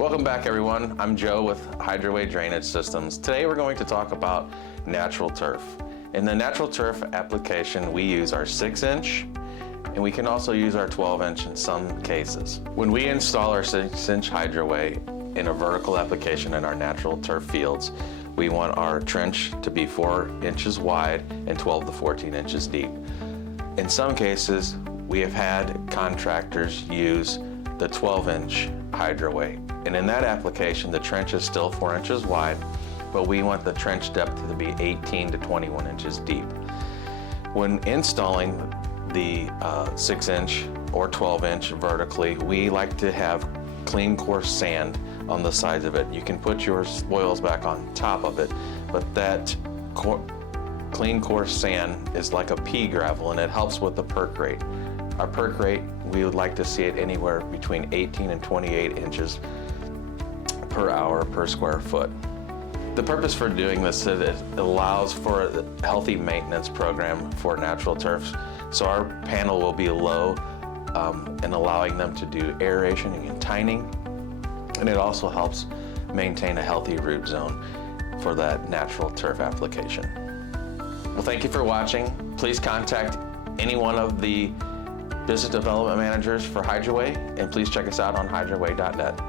Welcome back, everyone. I'm Joe with Hydraway Drainage Systems. Today we're going to talk about natural turf. In the natural turf application, we use our 6-inch and we can also use our 12-inch in some cases. When we install our 6-inch Hydraway in a vertical application in our natural turf fields, we want our trench to be 4 inches wide and 12 to 14 inches deep. In some cases, we have had contractors use the 12-inch Hydraway. And in that application, the trench is still 4 inches wide, but we want the trench depth to be 18 to 21 inches deep. When installing the 6-inch or 12-inch vertically, we like to have clean coarse sand on the sides of it. You can put your spoils back on top of it, but that clean coarse sand is like a pea gravel and it helps with the perk rate. Our perk rate, we would like to see it anywhere between 18 and 28 inches per hour per square foot. The purpose for doing this is it allows for a healthy maintenance program for natural turfs. So our panel will be low and allowing them to do aeration and tining. And it also helps maintain a healthy root zone for that natural turf application. Well, thank you for watching. Please contact any one of the business development managers for Hydraway, and please check us out on hydraway.net.